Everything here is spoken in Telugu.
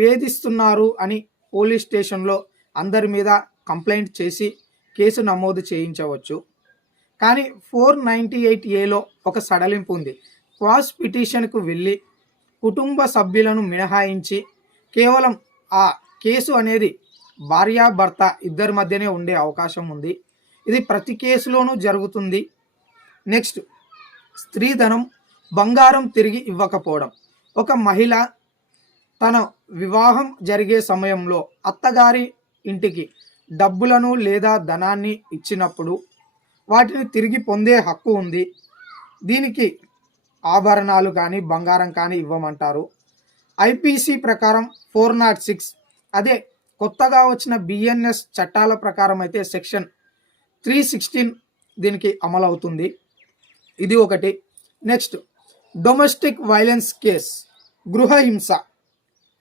వేధిస్తున్నారు అని పోలీస్ స్టేషన్లో అందరి మీద కంప్లైంట్ చేసి కేసు నమోదు చేయించవచ్చు. కానీ 498Aలో ఒక సడలింపు ఉంది. క్వాష్ పిటిషన్కు వెళ్ళి కుటుంబ సభ్యులను మినహాయించి కేవలం ఆ కేసు అనేది భార్యాభర్త ఇద్దరి మధ్యనే ఉండే అవకాశం ఉంది. ఇది ప్రతి కేసులోనూ జరుగుతుంది. నెక్స్ట్, స్త్రీధనం, బంగారం తిరిగి ఇవ్వకపోవడం. ఒక మహిళ తన వివాహం జరిగే సమయంలో అత్తగారి ఇంటికి డబ్బులను లేదా ధనాన్ని ఇచ్చినప్పుడు వాటిని తిరిగి పొందే హక్కు ఉంది. దీనికి ఆభరణాలు కానీ బంగారం కానీ ఇవ్వమంటారు. ఐపీసీ ప్రకారం 406, అదే కొత్తగా వచ్చిన బిఎన్ఎస్ చట్టాల ప్రకారం అయితే సెక్షన్ 316 దీనికి అమలవుతుంది. ఇది ఒకటి. నెక్స్ట్, డొమెస్టిక్ వైలెన్స్ కేస్, గృహహింస.